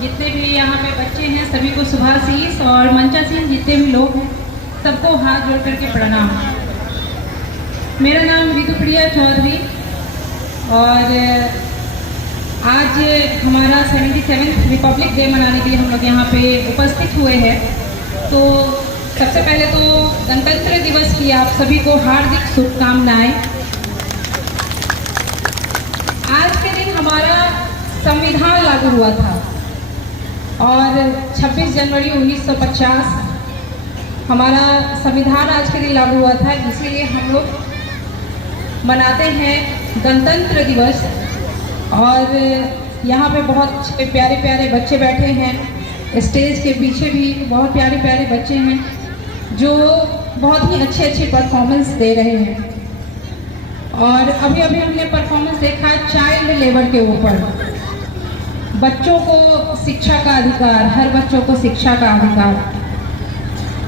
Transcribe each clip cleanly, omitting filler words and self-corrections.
जितने भी यहाँ पे बच्चे हैं सभी को सुभाषीष और मंचासीन जितने भी लोग हैं सबको हाथ जोड़ करके प्रणाम। मेरा नाम विदुप्रिया चौधरी और आज हमारा 77th रिपब्लिक डे मनाने के लिए हम लोग यहाँ पे उपस्थित हुए हैं। तो सबसे पहले तो गणतंत्र दिवस की आप सभी को हार्दिक शुभकामनाएं। आज के दिन हमारा संविधान लागू हुआ था और 26 जनवरी 1950 हमारा संविधान आज के दिन लागू हुआ था, इसीलिए हम लोग मनाते हैं गणतंत्र दिवस। और यहाँ पे बहुत प्यारे प्यारे बच्चे बैठे हैं, स्टेज के पीछे भी बहुत प्यारे प्यारे बच्चे हैं जो बहुत ही अच्छे परफॉर्मेंस दे रहे हैं। और अभी हमने परफॉर्मेंस देखा चाइल्ड लेबर के ऊपर, बच्चों को शिक्षा का अधिकार, हर बच्चों को शिक्षा का अधिकार।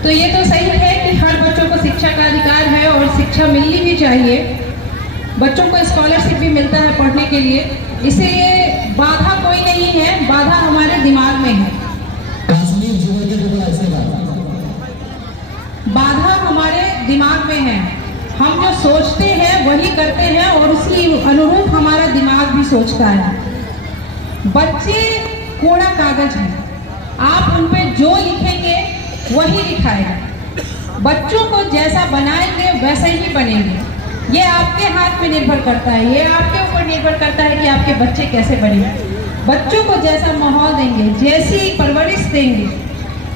तो ये तो सही है कि हर बच्चों को शिक्षा का अधिकार है और शिक्षा मिलनी भी चाहिए। बच्चों को स्कॉलरशिप भी मिलता है पढ़ने के लिए, इसलिए बाधा कोई नहीं है, बाधा हमारे दिमाग में है। बाधा हमारे दिमाग में है, हम जो सोचते हैं वही करते हैं और उसी अनुरूप हमारा दिमाग भी सोचता है। बच्चे कोरा कागज है, आप उन पे जो लिखेंगे वही लिखाएगा। बच्चों को जैसा बनाएंगे वैसे ही बनेंगे। ये आपके हाथ में निर्भर करता है, ये आपके ऊपर निर्भर करता है कि आपके बच्चे कैसे बने। बच्चों को जैसा माहौल देंगे, जैसी परवरिश देंगे,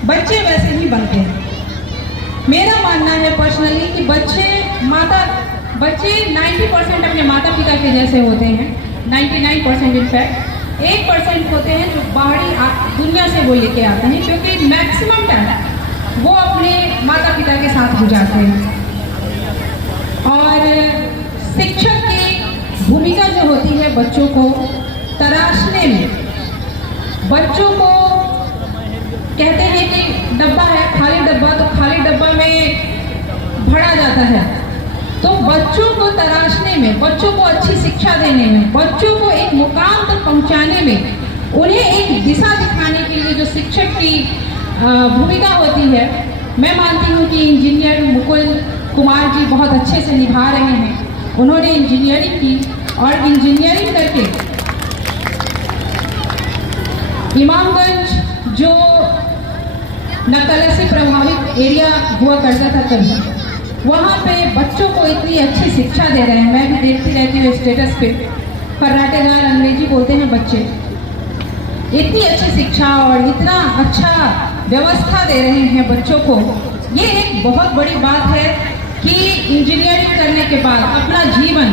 बच्चे वैसे ही बनते हैं। मेरा मानना है पर्सनली कि बच्चे 90% अपने माता पिता के जैसे होते हैं, 99% इनफैक्ट 1% होते हैं जो बाहरी दुनिया से वो लेके आते हैं, क्योंकि मैक्सिमम टाइम वो अपने माता पिता के साथ गुजारते हैं। और शिक्षक की भूमिका जो होती है बच्चों को तराशने में, बच्चों को कहते हैं कि डब्बा है खाली डब्बा, तो खाली डब्बा में भरा जाता है। तो बच्चों को तराशने में, बच्चों को अच्छी शिक्षा देने में, बच्चों को एक मुकाम तक पहुंचाने में, उन्हें एक दिशा दिखाने के लिए जो शिक्षक की भूमिका होती है, मैं मानती हूँ कि इंजीनियर मुकुल कुमार जी बहुत अच्छे से निभा रहे हैं। उन्होंने इंजीनियरिंग की और इंजीनियरिंग करके इमामगंज जो नक्सल से प्रभावित एरिया हुआ करता था कभी, वहाँ पे बच्चों को इतनी अच्छी शिक्षा दे रहे हैं। मैं भी देखती रहती हूँ स्टेटस पे, कराटेदार अंग्रेजी बोलते हैं बच्चे, इतनी अच्छी शिक्षा और इतना अच्छा व्यवस्था दे रहे हैं बच्चों को। ये एक बहुत बड़ी बात है कि इंजीनियरिंग करने के बाद अपना जीवन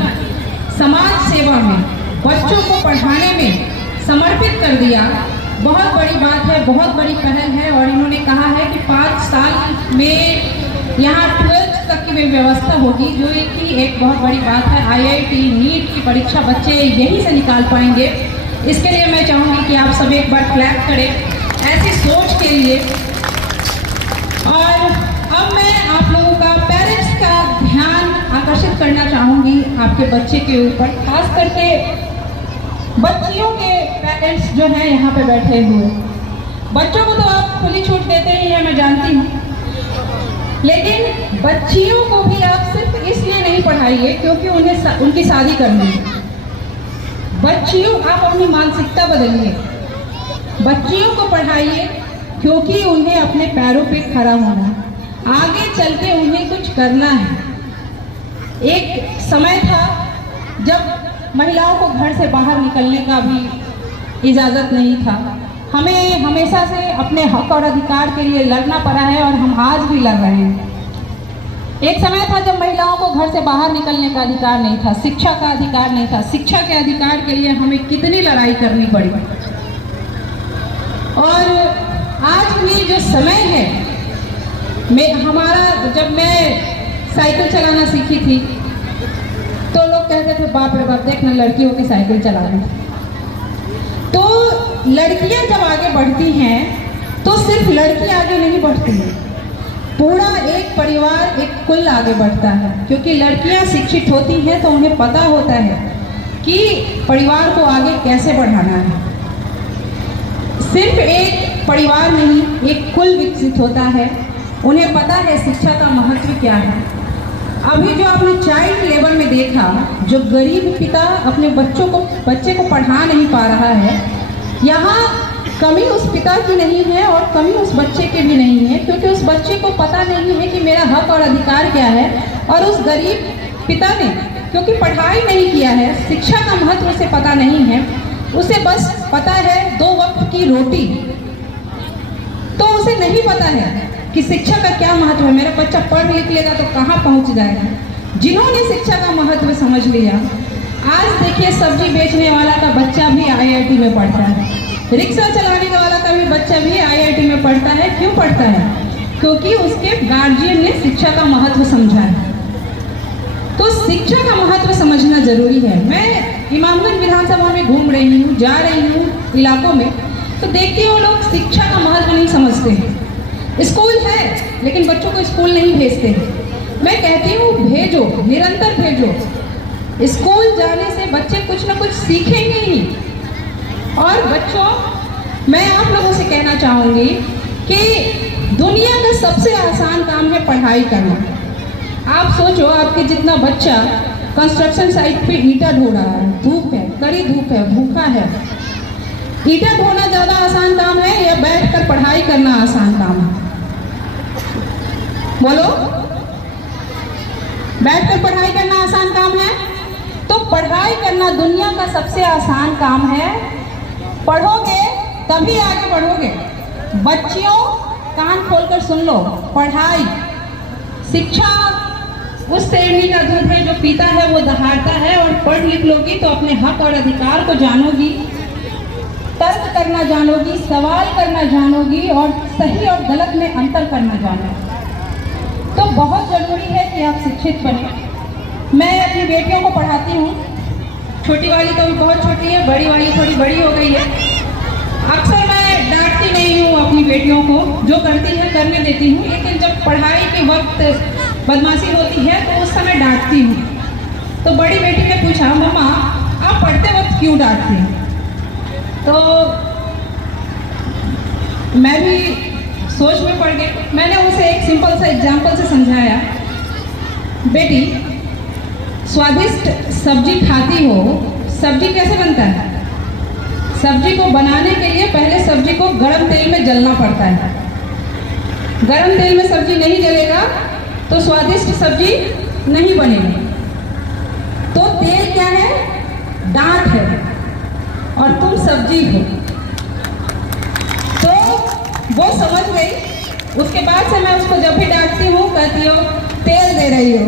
समाज सेवा में, बच्चों को पढ़ाने में समर्पित कर दिया। बहुत बड़ी बात है, बहुत बड़ी पहल है। और इन्होंने कहा है कि 5 साल में यहाँ 12th तक की व्यवस्था होगी, जो कि एक बहुत बड़ी बात है। IIT नीट की परीक्षा बच्चे यहीं से निकाल पाएंगे। इसके लिए मैं चाहूँगी कि आप सब एक बार क्लैप करें ऐसी सोच के लिए। और अब मैं आप लोगों का पेरेंट्स का ध्यान आकर्षित करना चाहूँगी आपके बच्चे के ऊपर, खास करके बच्चियों के पेरेंट्स जो हैं यहाँ पे बैठे हुए। बच्चों को तो आप खुली छूट देते ही हैं, मैं जानती हूँ, लेकिन बच्चियों को भी आप सिर्फ इसलिए नहीं पढ़ाइए क्योंकि उन्हें उनकी शादी करनी है। बच्चियों, आप अपनी मानसिकता बदलिए। बच्चियों को पढ़ाइए क्योंकि उन्हें अपने पैरों पे खड़ा होना है, आगे चल के उन्हें कुछ करना है। एक समय था जब महिलाओं को घर से बाहर निकलने का भी इजाज़त नहीं था। हमें हमेशा से अपने हक और अधिकार के लिए लड़ना पड़ा है और हम आज भी लड़ रहे हैं। एक समय था जब महिलाओं को घर से बाहर निकलने का अधिकार नहीं था, शिक्षा का अधिकार नहीं था। शिक्षा के अधिकार के लिए हमें कितनी लड़ाई करनी पड़ी। और आज भी जो समय है, जब मैं साइकिल चलाना सीखी थी तो लोग कहते थे बाप रे बाप, देखना लड़कियों की साइकिल चला रही। तो लड़कियां जब आगे बढ़ती हैं तो सिर्फ लड़की आगे नहीं बढ़ती है, पूरा एक परिवार, एक कुल आगे बढ़ता है। क्योंकि लड़कियां शिक्षित होती हैं तो उन्हें पता होता है कि परिवार को आगे कैसे बढ़ाना है। सिर्फ एक परिवार नहीं, एक कुल विकसित होता है। उन्हें पता है शिक्षा का महत्व क्या है। अभी जो आपने चाइल्ड लेबर में देखा, जो गरीब पिता अपने बच्चे को पढ़ा नहीं पा रहा है, यहाँ कमी उस पिता की नहीं है और कमी उस बच्चे की भी नहीं है, क्योंकि उस बच्चे को पता नहीं है कि मेरा हक और अधिकार क्या है। और उस गरीब पिता ने, क्योंकि पढ़ाई नहीं किया है, शिक्षा का महत्व उसे पता नहीं है, उसे बस पता है 2 वक्त की रोटी, तो उसे नहीं पता है कि शिक्षा का क्या महत्व है। मेरा बच्चा पढ़ लिख लेगा तो कहाँ पहुँच जाएगा। जिन्होंने शिक्षा का महत्व समझ लिया, आज देखिए सब्जी बेचने वाला का बच्चा भी IIT में पढ़ता है, रिक्शा चलाने वाला का भी बच्चा भी IIT में पढ़ता है। क्यों पढ़ता है? क्योंकि उसके गार्जियन ने शिक्षा का महत्व समझा है। तो शिक्षा का महत्व समझना जरूरी है। मैं इमामगंज विधानसभा में घूम रही हूँ, जा रही हूँ इलाकों में, तो देखती हूँ लोग शिक्षा का महत्व नहीं समझते हैं। स्कूल है लेकिन बच्चों को स्कूल नहीं भेजते हैं। मैं कहती हूँ भेजो, निरंतर भेजो। स्कूल जाने से बच्चे कुछ ना कुछ सीखेंगे ही। और बच्चों, मैं आप लोगों से कहना चाहूँगी कि दुनिया का सबसे आसान काम है पढ़ाई करना। आप सोचो, आपके जितना बच्चा कंस्ट्रक्शन साइट पे ईंटा ढो रहा है, धूप है, कड़ी धूप है, भूखा है। ईंटा ढोना ज़्यादा आसान काम है या बैठकर पढ़ाई करना आसान काम है? बोलो, बैठकर पढ़ाई करना आसान काम है? तो पढ़ाई करना दुनिया का सबसे आसान काम है। पढ़ोगे तभी आगे बढ़ोगे। बच्चियों, कान खोलकर सुन लो, पढ़ाई, शिक्षा उस शेरनी का दूध है जो पीता है वो दहाड़ता है। और पढ़ लिख लोगी तो अपने हक और अधिकार को जानोगी, तर्क करना जानोगी, सवाल करना जानोगी और सही और गलत में अंतर करना जानोगी। तो बहुत ज़रूरी है कि आप शिक्षित बने। मैं अपनी बेटियों को पढ़ाती हूँ। छोटी वाली तो अभी बहुत छोटी है, बड़ी वाली थोड़ी बड़ी हो गई है। अक्सर मैं डांटती नहीं हूँ अपनी बेटियों को, जो करती है करने देती हूँ, लेकिन जब पढ़ाई के वक्त बदमाशी होती है तो उस समय डांटती हूँ। तो बड़ी बेटी ने पूछा, मम्मा आप पढ़ते वक्त क्यों डांटती हैं? तो मैं भी सोच में पड़ गई। मैंने उसे एक सिंपल सा एग्जाम्पल से समझाया, बेटी स्वादिष्ट सब्जी खाती हो, सब्जी कैसे बनता है? सब्जी को बनाने के लिए पहले सब्जी को गर्म तेल में जलना पड़ता है। गर्म तेल में सब्जी नहीं जलेगा तो स्वादिष्ट सब्जी नहीं बनेगी। तो तेल क्या है? डांट है और तुम सब्जी हो। तो वो समझ गई। उसके बाद से मैं उसको जब भी डांटती हूँ कहती हो तेल दे रही हो।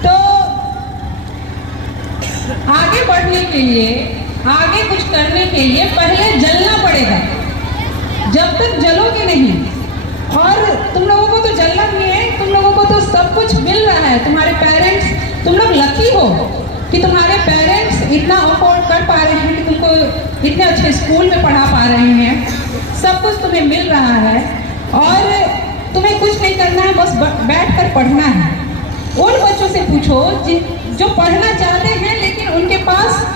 तो आगे बढ़ने के लिए, आगे कुछ करने के लिए पहले जलना पड़ेगा। जब तक जलोगे नहीं, और तुम लोगों को तो जलना नहीं है, तुम लोगों को तो सब कुछ मिल रहा है। तुम्हारे पेरेंट्स, तुम लोग लकी हो कि तुम्हारे पेरेंट्स इतना अफोर्ड कर पा रहे हैं कि तुमको इतने अच्छे स्कूल में पढ़ा पा रहे हैं। सब कुछ तुम्हें मिल रहा है और तुम्हें कुछ नहीं करना है, बस बैठकर पढ़ना है। उन बच्चों से पूछो जो पढ़ना चाहते हैं लेकिन उनके पास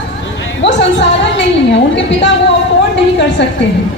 वो संसाधन नहीं है, उनके पिता वो अफोर्ड नहीं कर सकते हैं।